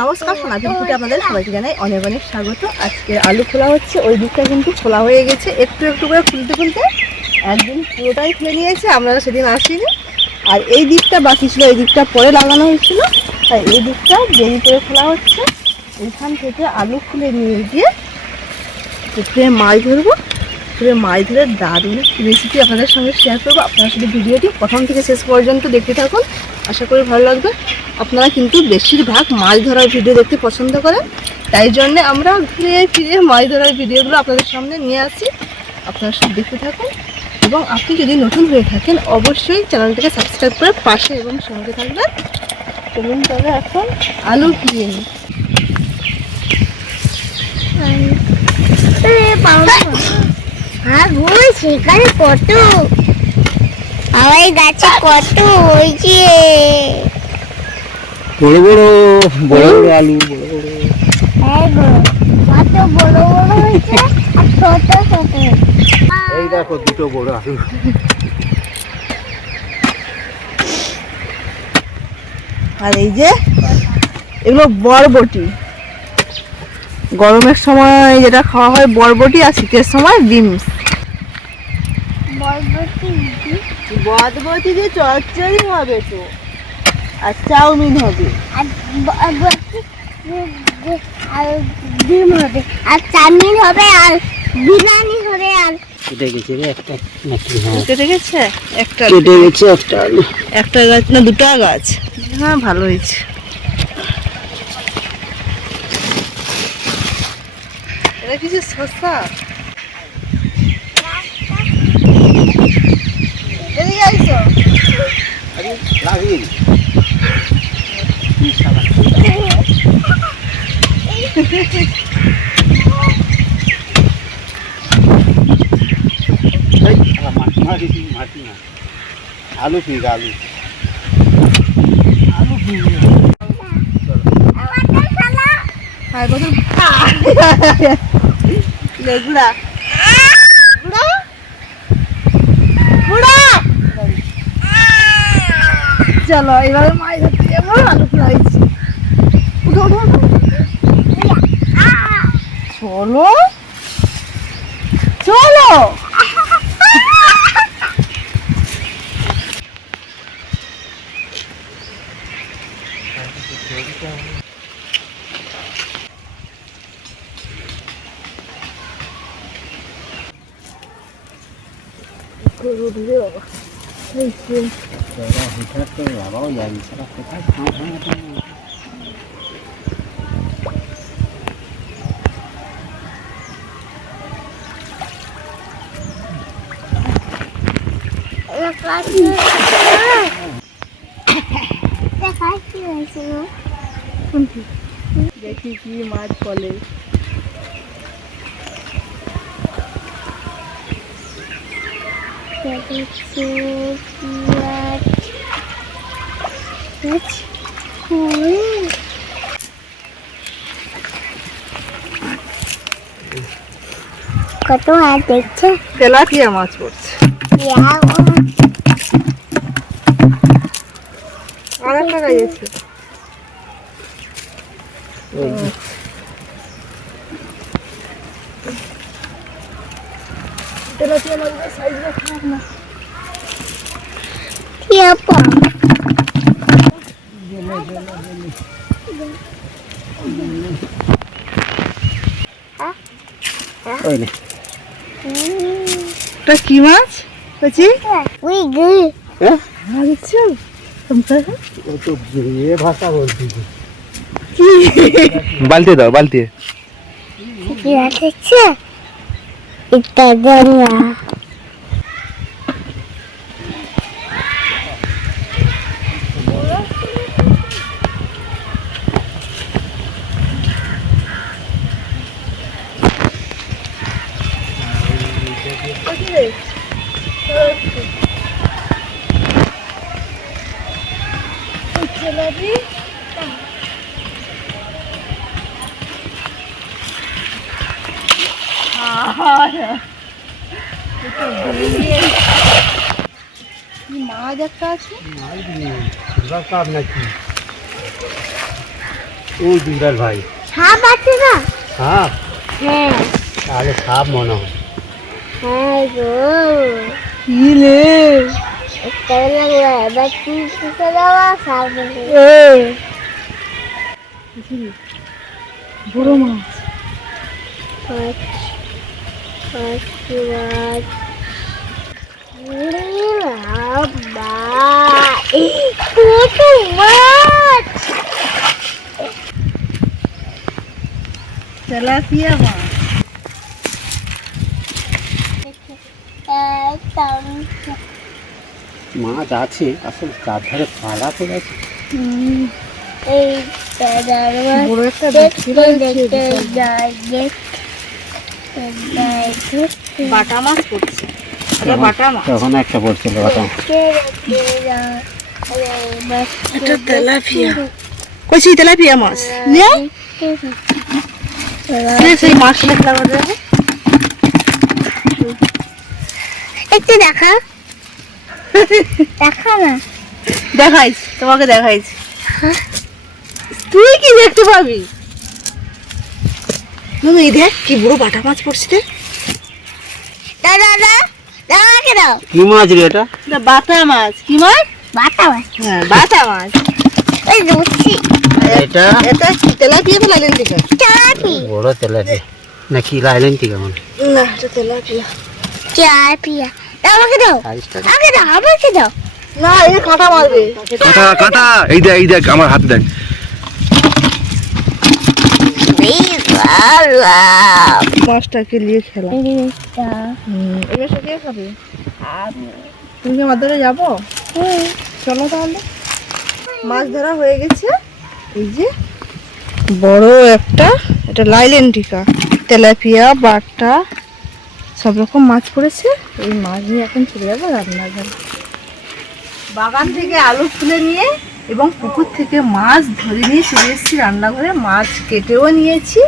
নমস্কার, সোনাঝুর ফুটে আপনাদের সবাইকে জানাই অনেক অনেক স্বাগত। আজকে আলু খোলা হচ্ছে, ওই দিকটা কিন্তু খোলা হয়ে গেছে। একটু একটু করে খুলতে খুলতে একদিন পুরোটাই খুলে নিয়েছে, আমরা সেদিন আসিনি। আর এই দিকটা বাকি ছিল, এই দিকটা পরে লাগানো হয়েছিল। তাই এই দিকটা দেরি করে খোলা হচ্ছে। এখান থেকে আলু খুলে নিয়ে গিয়ে পুকুরে মাছ ধরবো। পুকুরে মাছ ধরে দারুণ রেসিপি আপনাদের সঙ্গে শেয়ার করব। আপনারা শুধু ভিডিওটি প্রথম থেকে শেষ পর্যন্ত দেখতে থাকুন। আশা করি ভালো লাগবে। আপনারা কিন্তু বেশিরভাগ মাছ ধরার ভিডিও দেখতে পছন্দ করেন। তাই জন্য আমরা ঘুরে ফিরে মাছ ধরার ভিডিওগুলো আপনাদের সামনে নিয়ে আসি। আপনারা সব দেখতে থাকুন। এবং আপনি যদি নতুন হয়ে থাকেন অবশ্যই চ্যানেলটাকে সাবস্ক্রাইব করে পাশে এবং সঙ্গে থাকবেন। চলুন তবে এখন আলু কিনে নিই। হ্যাঁ সেখানে কত আমার গাছে কত হয়েছে? বড় বড় বড় বড় আলু বড় বড়। হ্যাঁ গো কত বড় বড় হয়েছে আর ছোট ছোট। এই দেখো দুটো বড় আলু। আর এই যে এগুলো বরবটি। গরমের সময় যেটা খাওয়া হয় বরবটি আর শীতের সময় বিমস বরবটি বরবটি দিয়ে চচ্চড়ি হবে তো আর চাউমিন হবে। আর ডিম হবে আর চাউমিন হবে আর বিরিয়ানি হবে আর কেটে গেছে রে একটা নাকি হ্যাঁ। কেটে গেছে? একটা কেটে গেছে একটা একটা গাছ না দুটো গাছ। হ্যাঁ ভালো হয়েছে। এটা কিছু শসা মাটি মাটি মাটি না আলু ঠিক আলু আলু ঠিক হ্যাঁ কত লেগুড়া। চলো এবারে মাছ ধরতে যাব আলু ফ্রাইছি উঠো উঠো। চলো। চলো। গরু উঠবে বাবা দেখি কি মাছ বলে কত আর দেখছে তেলাপিয়া মাছ পড়ছে। আর একটা গাইছে তেলাপিয়া মাছের সাইজটা খারাপ না আপা ওই নে এটা কি মাছ? বলছি উই গু হ্যাঁ? তোমরা ও তো এ ভাষা বলছি বালতি দাও বালতি। কি italiana. Jalebi. একটা আছে? কাপ নাকি ও দুর্গার ভাই সাপ আছে না? সাপ হ্যাঁ। তাহলে সাপ মনে হয়। হ্যাঁ গো। কি রে? এবার কি শিখে দেওয়া সাপ বড় মাছ। পাঁচ পাঁচ পাঁচ বাবা কত মাছ তেলাপিয়া মাছ মাছ আছে আসলে চার ধারে পালা তো গেছে। বাটা মাছ পড়ছে। এটা বাটা মাছ। তখন একটা পড়ছিল যায়? এটা তেলাপিয়া। কইছি তেলাপিয়া মাছ। নে সেই যাবে একটু দেখা। দেখা না। দেখাইছ তোমাকে দেখাইছ। তুই কি দেখতে পাবি? এই দেখ কি বড় বাটা মাছ পড়ছে রে। দাও দাও দাও। কি মাছ রে এটা? এটা বাটা মাছ। কি মাছ? বাটা মাছ হ্যাঁ বাটা মাছ ওই লুচি। এটা? এটা তেলাপিয়া তো লাগলেন ঠিক চাপি বড় তেলাপি না কি লাইলেন ঠিক আমার না এটা তেলাপিয়া। চাপিয়া দাও আমাকে দাও। আমাকে দাও আমাকে দাও। না এই কাঁটা মারবে। কাটা কাটা। এই দেখ এই দেখ আমার হাতে দেখ মাছটাকে নিয়ে খেলা। এবার সাথে খাবে। তুমি কি মাধ্যমে যাব? চলো তাহলে। মাছ ধরা হয়ে গেছে। এই যে বড় একটা এটা লাইলেন্টিকা তেলাপিয়া বাটা সব রকম মাছ পড়েছে। এই মাছ নিয়ে এখন চলে যাব রান্নাঘরে। বাগান থেকে আলু তুলে নিয়ে এবং পুকুর থেকে মাছ ধরে নিয়ে চলে এসেছি রান্নাঘরে। মাছ কেটেও নিয়েছি।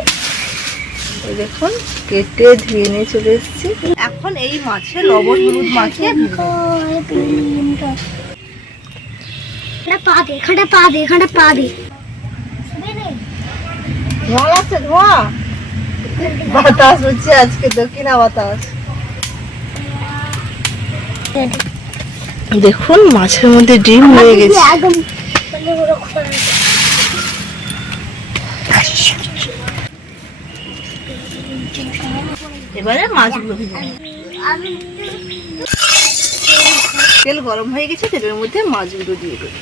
দেখুন কেটে ধুয়ে নিয়ে চলে এসেছি। এখন এই মাছে লবণ হলুদ মাখিয়ে পা দে এখানটা পা দে এখানটা পা দে। ধোঁয়া লাগছে ধোঁয়া? বাতাস হচ্ছে আজকে দক্ষিণা বাতাস। দেখুন মাছের মধ্যে ডিম হয়ে গেছে। এবারে মাছগুলো ভেজে নেব। তেল গরম হয়ে গেছে তেলের মধ্যে মাছগুলো দিয়ে দেবো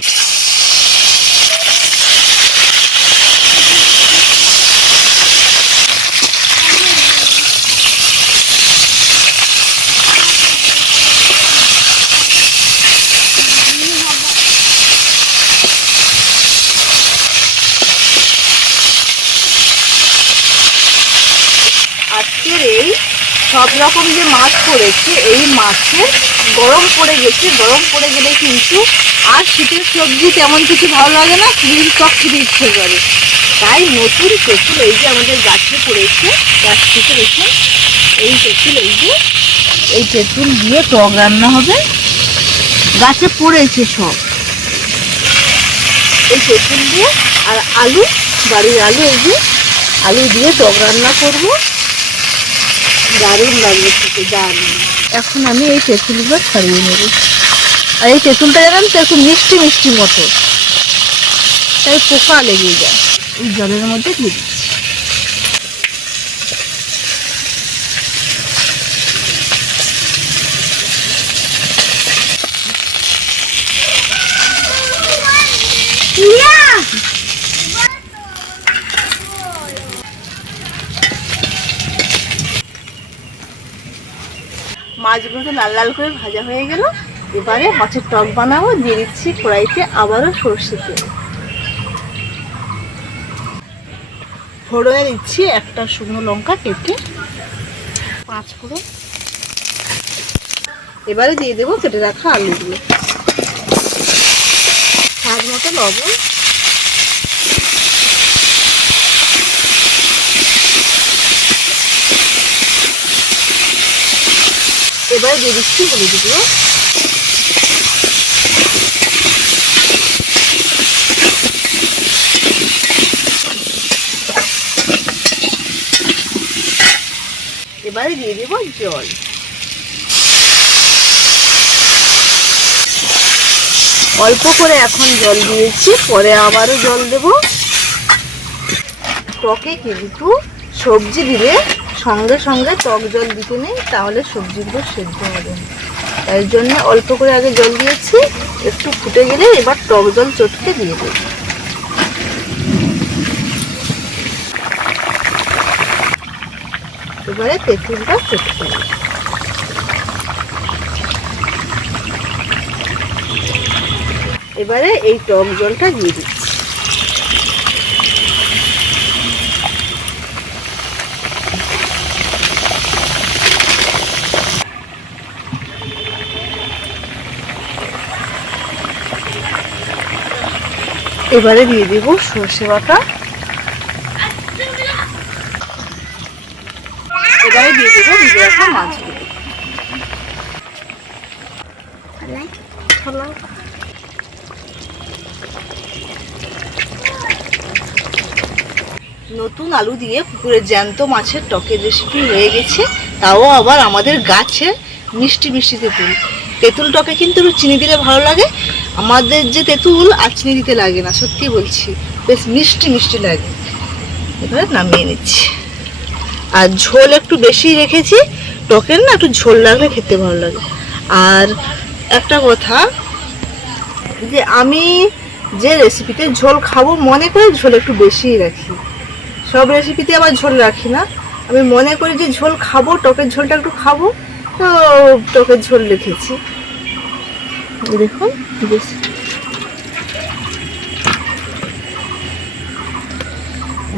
আজকের এই সব রকম যে মাছ পড়েছে এই মাছে গরম পড়ে গেছে, গরম পড়ে গেলে কিন্তু আর শীতের সবজি তেমন কিছু ভালো লাগে না নীল টক খেতে ইচ্ছে করে তাই নতুন তেঁতুল এই যে আমাদের গাছে পড়েছে, গাছ থেকে দেখুন, এই তেঁতুল এই যে, এই তেঁতুল দিয়ে টক রান্না হবে। গাছে পড়েছে সব। এই তেঁতুল দিয়ে আর আলু, বাড়ির আলু, এই যে আলু দিয়ে টক রান্না করব। দারুণ লাগবে খেতে দারুণ। এখন আমি এই তেঁতুলগুলো ছাড়িয়ে নেব। আর এই তেঁতুলটা জানেন তো, একটু মিষ্টি মিষ্টি মতো। তাই পোকা লেগে যায়। এই জলের মধ্যে দিয়ে দিচ্ছি। মাছগুলো লাল লাল করে ভাজা হয়ে গেল। এবারে মাছের টক বানাবো, দিয়ে দিচ্ছি কড়াইতে আবারও সর্ষে তেল। ফোড়নে দিচ্ছি একটা শুকনো লঙ্কা কেটে পাঁচ ফোড়ন। এবারে দিয়ে দেবো কেটে রাখা আলুগুলো। স্বাদ মতো লবণ। দিচ্ছি নুন গুঁড়ো এবারে দিয়ে দেবো জল অল্প করে এখন জল দিয়েছি পরে আবারও জল দেব টকে কিন্তু সবজি দিলে সঙ্গে সঙ্গে টক জল দিতে নেই, তাহলে সবজিগুলো সেদ্ধ হবে। তাই জন্য অল্প করে আগে জল দিয়েছি, একটু ফুটে গেলে এবার টক জল চটকে দিয়ে দেবো। এবারে তেঁতুলটা চটকে এবারে এই টক জলটা দিয়ে দিচ্ছি। এবারে দিয়ে দিব সর্ষে বাটা। এবারে দিয়ে দেবো ভিজে রাখা মাছগুলো। নতুন আলু দিয়ে পুকুরের জ্যান্ত মাছের টকের রেসিপি হয়ে গেছে। তাও আবার আমাদের গাছে মিষ্টি মিষ্টি তেঁতুল তেঁতুল টকে কিন্তু একটু চিনি দিলে ভালো লাগে। আমাদের যে তেঁতুল আর চিনি দিতে লাগে না, সত্যি বলছি। বেশ মিষ্টি মিষ্টি লাগে। এবারে নামিয়ে নিচ্ছি। আর ঝোল একটু বেশি রেখেছি। টকের না একটু ঝোল লাগলে খেতে ভালো লাগে। আর একটা কথা, যে আমি যে রেসিপিতে ঝোল খাব, মনে করে ঝোল একটু বেশিই রাখি। সব রেসিপিতে আবার ঝোল রাখি না। আমি মনে করি যে ঝোল খাব, টকের ঝোলটা একটু খাব, তো টকের ঝোল রেখেছি। দেখুন, বেশ।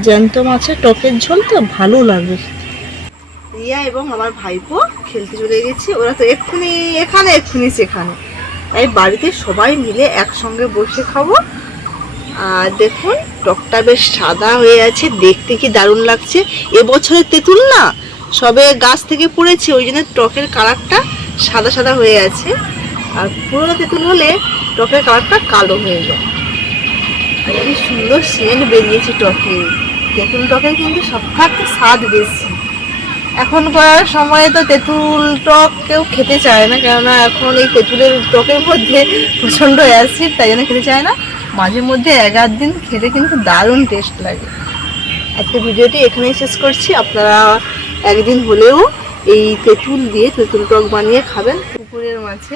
জ্যান্ত মাছের টকের ঝোল, তো ভালো লাগে। রিয়া এবং আমার ভাইপো খেলতে চলে গেছে। ওরা তো এক্ষুনি এখানে, এক্ষুনি সেখানে। তাই বাড়িতে সবাই মিলে একসঙ্গে বসে খাব। আর দেখুন, টকটা বেশ সাদা হয়ে আছে। দেখতে কি দারুণ লাগছে। এবছরের তেঁতুল না, সবে গাছ থেকে পড়েছে, ওই জন্য টকের কালারটা সাদা সাদা হয়ে আছে। আর পুরোনো তেঁতুল হলে টকের কালারটা কালো হয়ে যায় কি সুন্দর সেন্ট বেরিয়েছে টকে তেঁতুল টকের কিন্তু সব থাকতে স্বাদ বেশি। এখনকার সময়ে তো তেঁতুল টক কেউ খেতে চায় না, কেননা এখন এই তেঁতুলের টকের মধ্যে প্রচণ্ড অ্যাসিড তাই জন্য খেতে চায় না। মাঝে মধ্যে আধ দিন খেতে কিন্তু দারুণ টেস্ট লাগে। আজকে ভিডিওটি এখানেই শেষ করছি। আপনারা একদিন হলেও এই তেঁতুল দিয়ে তেঁতুল টক বানিয়ে খাবেন পুকুরের মাছে